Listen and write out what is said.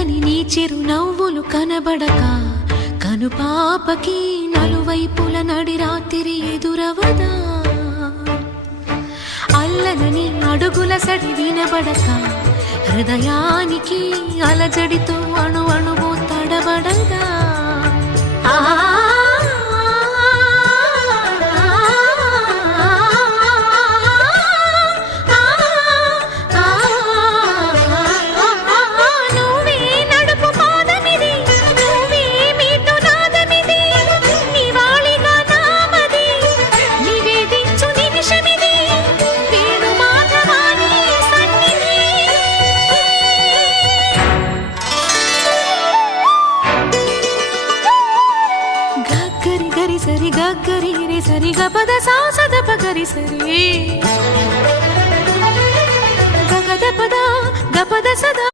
చల్లని నీ చిరునవ్వులు కనబడక కనుపాపకి నలువైపుల నడి రాత్రి ఎదురవదా అల్లలని అడుగుల సడి వినబడక హృదయానికి అలజడితో అణు అణువు తడబడగా గరి సరి గరి రే సరి గపద సాసద పగరి సరి గగద పద గపద సదా